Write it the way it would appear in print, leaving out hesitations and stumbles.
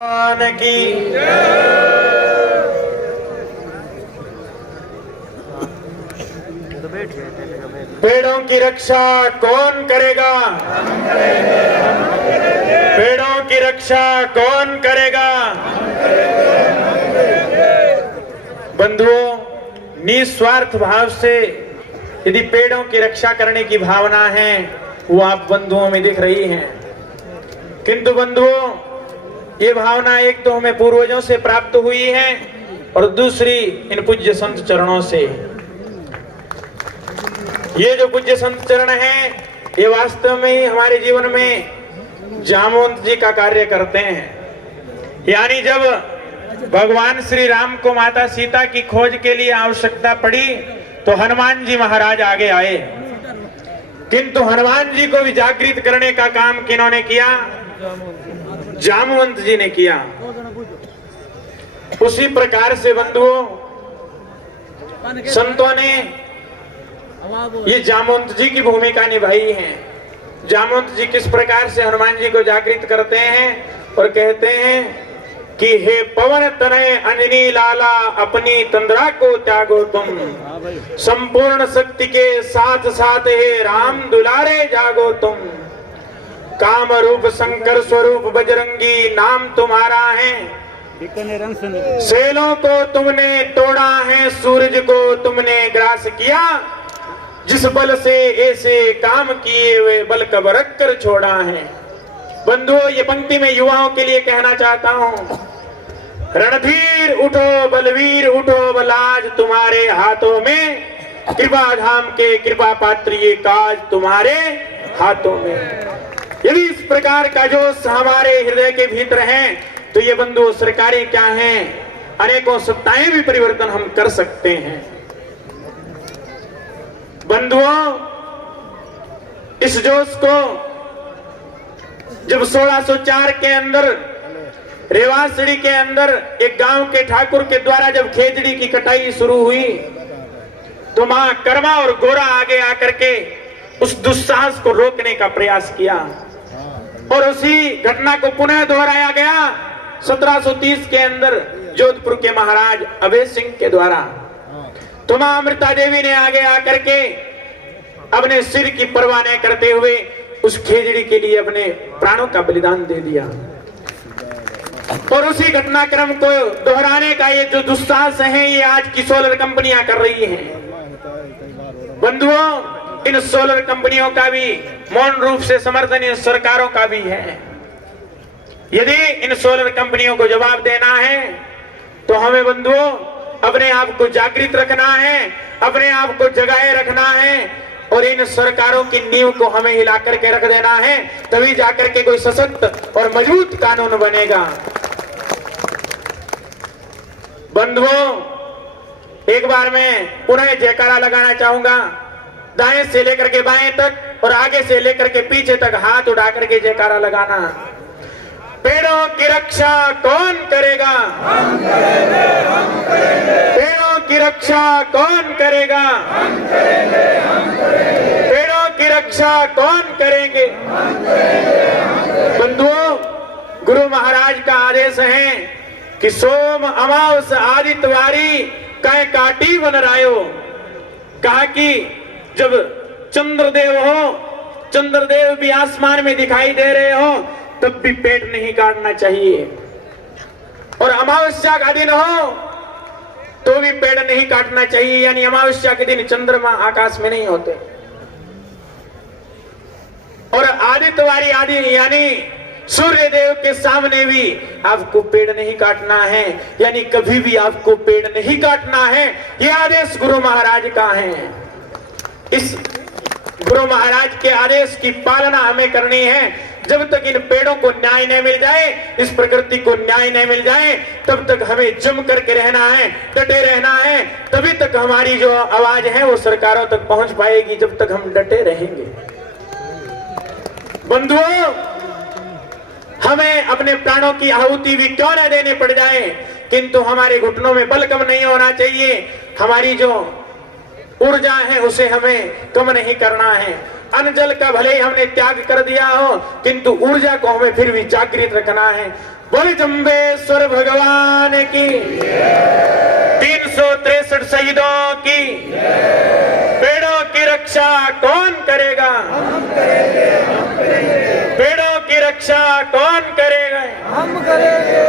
की पेड़ों की रक्षा कौन करेगा? पेड़ों की रक्षा कौन करेगा? बंधुओं, निस्वार्थ भाव से यदि पेड़ों की रक्षा करने की भावना है वो आप बंधुओं में दिख रही है, किंतु बंधुओं ये भावना एक तो हमें पूर्वजों से प्राप्त हुई है और दूसरी इन पूज्य संत चरणों से। ये जो पूज्य संत चरण हैं ये वास्तव में ही हमारे जीवन में जामवंत जी का कार्य करते हैं। यानी जब भगवान श्री राम को माता सीता की खोज के लिए आवश्यकता पड़ी तो हनुमान जी महाराज आगे आए, किंतु हनुमान जी को भी जागृत करने का काम किन्होंने किया? जामवंत जी ने किया। उसी प्रकार से बंधुओं संतों ने ये जामवंत जी की भूमिका निभाई है। जामवंत जी किस प्रकार से हनुमान जी को जागृत करते हैं और कहते हैं कि हे पवन तनय अंजनी लाला अपनी तंद्रा को त्यागो तुम, संपूर्ण शक्ति के साथ साथ हे राम दुलारे जागो तुम, काम रूप शंकर स्वरूप बजरंगी नाम तुम्हारा है, सेलों को तुमने तोड़ा है सूरज को तुमने ग्रास किया, जिस बल से ऐसे काम किए वे बल कब रख कर छोड़ा है। बंधुओं, ये पंक्ति में युवाओं के लिए कहना चाहता हूँ, रणधीर उठो बलवीर उठो बलाज तुम्हारे हाथों में, कृपा धाम के कृपा पात्र ये काज तुम्हारे हाथों में। यदि इस प्रकार का जोश हमारे हृदय के भीतर है तो ये बंधु सरकारें क्या हैं, अनेकों सत्ताएं भी परिवर्तन हम कर सकते हैं। बंधुओं, इस जोश को जब 1604 के अंदर रेवासड़ी के अंदर एक गांव के ठाकुर के द्वारा जब खेजड़ी की कटाई शुरू हुई तो मां कर्मा और गोरा आगे आकर के उस दुस्साहस को रोकने का प्रयास किया और उसी घटना को पुनः दोहराया गया 1730 के अंदर जोधपुर के महाराज अभय सिंह के द्वारा। तो मां अमृता देवी ने आगे आकर के अपने सिर की परवाह न करते हुए उस खेजड़ी के लिए अपने प्राणों का बलिदान दे दिया और उसी घटनाक्रम को दोहराने का ये जो दुस्साहस है ये आज की सोलर कंपनियां कर रही हैं। बंधुओं, इन सोलर कंपनियों का भी मौन रूप से समर्थन इन सरकारों का भी है। यदि इन सोलर कंपनियों को जवाब देना है तो हमें बंधुओं अपने आप को जागृत रखना है, अपने आप को जगाए रखना है और इन सरकारों की नींव को हमें हिला करके रख देना है, तभी जाकर के कोई सशक्त और मजबूत कानून बनेगा। बंधुओं, एक बार मैं पुनः जयकारा लगाना चाहूंगा, दाएं से लेकर के बाएं तक और आगे से लेकर के पीछे तक हाथ उठा करके जयकारा लगाना। पेड़ों की रक्षा कौन करेगा? हम करेंगे, हम करेंगे। पेड़ों की रक्षा कौन करेगा? हम करेंगे, हम करेंगे। पेड़ों की रक्षा कौन करेंगे? हम करेंगे, हम करेंगे। बंधुओं, गुरु महाराज का आदेश है कि सोम अमावस आदित्यवारी कह काटी बन रायो। कहा कि जब चंद्रदेव हो, चंद्रदेव भी आसमान में दिखाई दे रहे हो तब भी पेड़ नहीं काटना चाहिए और अमावस्या का दिन हो तो भी पेड़ नहीं काटना चाहिए। यानी अमावस्या के दिन चंद्रमा आकाश में नहीं होते और आदित्यवारी आदि यानी सूर्य देव के सामने भी आपको पेड़ नहीं काटना है, यानी कभी भी आपको पेड़ नहीं काटना है। यह आदेश गुरु महाराज का है। इस गुरु महाराज के आदेश की पालना हमें करनी है। जब तक इन पेड़ों को न्याय नहीं मिल जाए, इस प्रकृति को न्याय नहीं मिल जाए, तब तक हमें जम करके रहना है, डटे रहना है। तभी तक हमारी जो आवाज है वो सरकारों तक पहुंच पाएगी, जब तक हम डटे रहेंगे। बंधुओं, हमें अपने प्राणों की आहुति भी क्यों न देने पड़ जाए, किंतु हमारे घुटनों में बल कम नहीं होना चाहिए। हमारी जो ऊर्जा है उसे हमें कम नहीं करना है। अन्न जल का भले ही हमने त्याग कर दिया हो, किंतु ऊर्जा को हमें फिर भी जागृत रखना है। बोले जम्बेश्वर भगवान की, 363 शहीदों की। पेड़ों की रक्षा कौन करेगा? हम करेंगे, हम करेंगे, पेड़ों की रक्षा कौन करेगा? हम करेंगे।